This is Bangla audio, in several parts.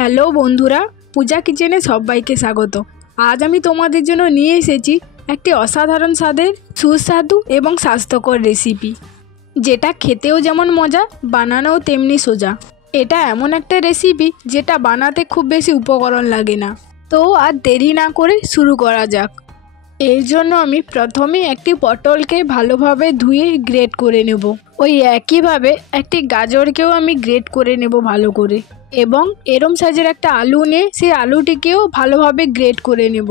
হ্যালো বন্ধুরা, পূজা কিচেনে সবাইকে স্বাগত। আজ আমি তোমাদের জন্য নিয়ে এসেছি একটি অসাধারণ স্বাদের সুস্বাদু এবং স্বাস্থ্যকর রেসিপি, যেটা খেতেও যেমন মজা, বানানোও তেমনি সোজা। এটা এমন একটা রেসিপি যেটা বানাতে খুব বেশি উপকরণ লাগে না। তো আর দেরি না করে শুরু করা যাক। এর জন্য আমি প্রথমে একটি পটলকে ভালোভাবে ধুয়ে গ্রেট করে নেব। ওই একইভাবে একটি গাজরকেও আমি গ্রেট করে নেব ভালো করে, এবং এরম সাইজের একটা আলু নিয়ে সেই আলুটিকেও ভালোভাবে গ্রেট করে নেব।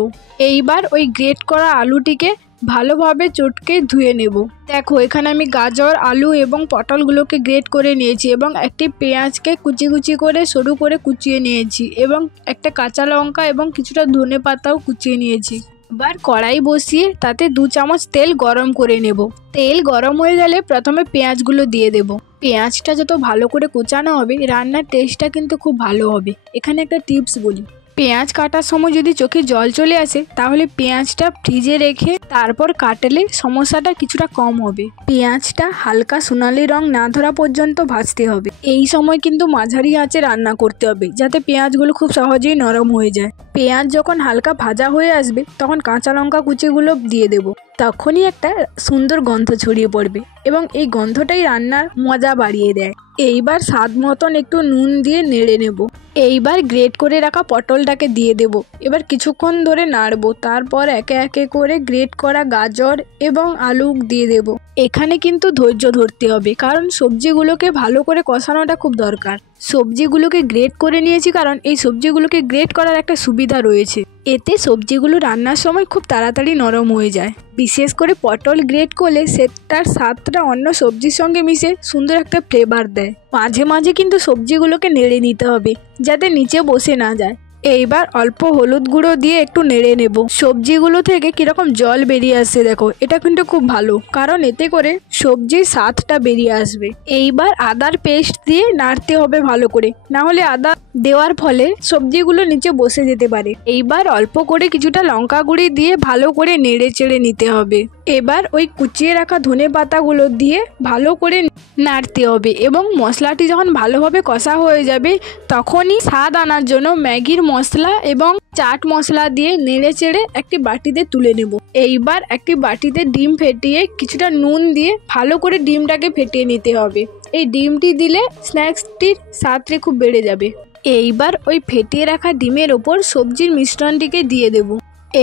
এইবার ওই গ্রেট করা আলুটিকে ভালোভাবে চটকে ধুয়ে নেব। দেখো, এখানে আমি গাজর, আলু এবং পটলগুলোকে গ্রেট করে নিয়েছি, এবং একটি পেঁয়াজকে কুচি কুচি করে সরু করে কুচিয়ে নিয়েছি, এবং একটা কাঁচা লঙ্কা এবং কিছুটা ধনেপাতাও কুচিয়ে নিয়েছি। এবার কড়াই বসিয়ে তাতে 2 চামচ তেল গরম করে নেব। তেল গরম হয়ে গেলে প্রথমে পেঁয়াজগুলো দিয়ে দেব। পেঁয়াজটা যত ভালো করে কোচানো হবে, রান্নার টেস্টটা কিন্তু খুব ভালো হবে। এখানে একটা টিপস বলি, পেঁয়াজ কাটার সময় যদি চোখে জল চলে আসে, তাহলে পেঁয়াজটা ফ্রিজে রেখে তারপর কাটলে সমস্যাটা কিছুটা কম হবে। পেঁয়াজটা হালকা সোনালি রং না ধরা পর্যন্ত ভাজতে হবে। এই সময় কিন্তু মাঝারি আঁচে রান্না করতে হবে, যাতে পেঁয়াজগুলো খুব সহজেই নরম হয়ে যায়। পেঁয়াজ যখন হালকা ভাজা হয়ে আসবে, তখন কাঁচা লঙ্কা কুচিগুলো দিয়ে দেব। তখনই একটা সুন্দর গন্ধ ছড়িয়ে পড়বে, এবং এই গন্ধটাই রান্নার মজা বাড়িয়ে দেয়। এইবার স্বাদ মতন একটু নুন দিয়ে নেড়ে নেব। এইবার গ্রেট করে রাখা পটলটাকে দিয়ে দেব। এবার কিছুক্ষণ ধরে নাড়বো। তারপর একে একে করে গ্রেট করা গাজর এবং আলু দিয়ে দেব। এখানে কিন্তু ধৈর্য ধরতে হবে, কারণ সবজিগুলোকে ভালো করে কষানোটা খুব দরকার। সবজিগুলোকে গ্রেট করে নিয়েছি, কারণ এই সবজিগুলোকে গ্রেট করার একটা সুবিধা রয়েছে। এতে সবজিগুলো রান্নার সময় খুব তাড়াতাড়ি নরম হয়ে যায়। বিশেষ করে পটল গ্রেট করলে সেটার স্বাদটা অন্য সবজির সঙ্গে মিশে সুন্দর একটা ফ্লেভার দেয়। মাঝে মাঝে কিন্তু সবজিগুলোকে নেড়ে নিতে হবে, যাতে নিচে বসে না যায়। এইবার অল্প হলুদ গুঁড়ো দিয়ে একটু নেড়ে নেব। সবজিগুলো থেকে কিরকম জল বেরিয়ে আসছে দেখো, এটা কিন্তু খুব ভালো, কারণ এতে করে সবজির স্বাদটা বেরিয়ে আসবে। এইবার আদার পেস্ট দিয়ে নাড়তে হবে ভালো করে, না হলে আদা দেওয়ার ফলে সবজিগুলো নিচে বসে যেতে পারে। এইবার অল্প করে কিছুটা লঙ্কা গুঁড়ি দিয়ে ভালো করে নেড়ে চেড়ে নিতে হবে। এবার ওই কুচিয়ে রাখা ধনে পাতাগুলো দিয়ে ভালো করে নাড়তে হবে, এবং মশলাটি যখন ভালোভাবে কষা হয়ে যাবে, তখনই স্বাদ আনার জন্য ম্যাগির মশলা এবং চাট মশলা দিয়ে নেড়ে চেড়ে একটি বাটিতে তুলে নেব। এইবার একটি বাটিতে ডিম ফেটিয়ে কিছুটা নুন দিয়ে ভালো করে ডিমটাকে ফেটিয়ে নিতে হবে। এই ডিমটি দিলে স্ন্যাক্সটির স্বাদটি খুব বেড়ে যাবে। এইবার ওই ফেটিয়ে রাখা ডিমের ওপর সবজির মিশ্রণটিকে দিয়ে দেব।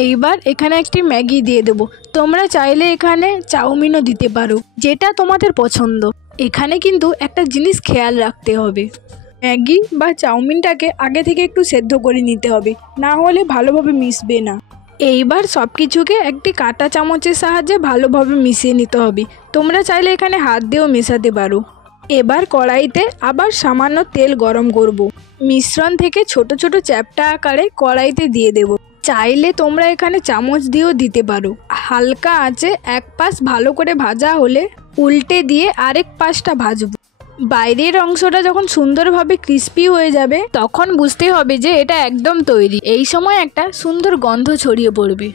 এইবার এখানে একটি ম্যাগি দিয়ে দেব। তোমরা চাইলে এখানে চাউমিনও দিতে পারো, যেটা তোমাদের পছন্দ। এখানে কিন্তু একটা জিনিস খেয়াল রাখতে হবে, ম্যাগি বা চাউমিনটাকে আগে থেকে একটু সেদ্ধ করে নিতে হবে, না হলে ভালোভাবে মিশবে না। এইবার সব কিছুকে একটি কাঁটা চামচের সাহায্যে ভালোভাবে মিশিয়ে নিতে হবে। তোমরা চাইলে এখানে হাত দিয়েও মেশাতে পারো। এবার কড়াইতে আবার সামান্য তেল গরম করব। মিশ্রণ থেকে ছোট ছোট চ্যাপ্টা আকারে কড়াইতে দিয়ে দেব। চাইলে তোমরা এখানে চামচ দিয়েও দিতে পারো। হালকা আঁচে এক পাশ ভালো করে ভাজা হলে উল্টে দিয়ে আরেক পাশটা ভাজবো। বাইরের অংশটা যখন সুন্দরভাবে ক্রিস্পি হয়ে যাবে, তখন বুঝতে হবে যে এটা একদম তৈরি। এই সময় একটা সুন্দর গন্ধ ছড়িয়ে পড়বে,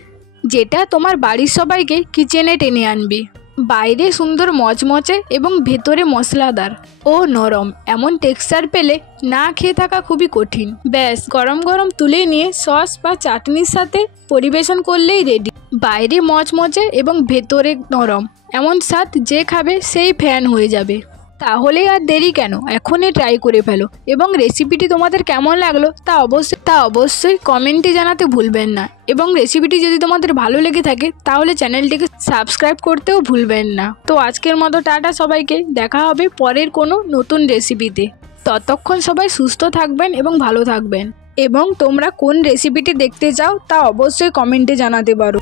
যেটা তোমার বাড়ির সবাইকে কিচেনে টেনে আনবে। বাইরে সুন্দর মচমচে এবং ভেতরে মশলাদার ও নরম এমন টেক্সচার পেলে না খেয়ে থাকা খুবই কঠিন। ব্যাস, গরম গরম তুলে নিয়ে সস বা চাটনির সাথে পরিবেশন করলেই রেডি। বাইরে মচমচে এবং ভেতরে নরম, এমন স্বাদ যে খাবে সেই ফ্যান হয়ে যাবে। তাহলে আর দেরি কেন, এখনই ট্রাই করে ফেলো। এবং রেসিপিটি তোমাদের কেমন লাগলো তা অবশ্যই কমেন্টে জানাতে ভুলবেন না। এবং রেসিপিটি যদি তোমাদের ভালো লেগে থাকে, তাহলে চ্যানেলটিকে সাবস্ক্রাইব করতেও ভুলবেন না। তো আজকের মতো টাটা সবাইকে, দেখা হবে পরের কোনো নতুন রেসিপিতে। ততক্ষণ সবাই সুস্থ থাকবেন এবং ভালো থাকবেন। এবং তোমরা কোন রেসিপিটি দেখতে চাও তা অবশ্যই কমেন্টে জানাতে পারো।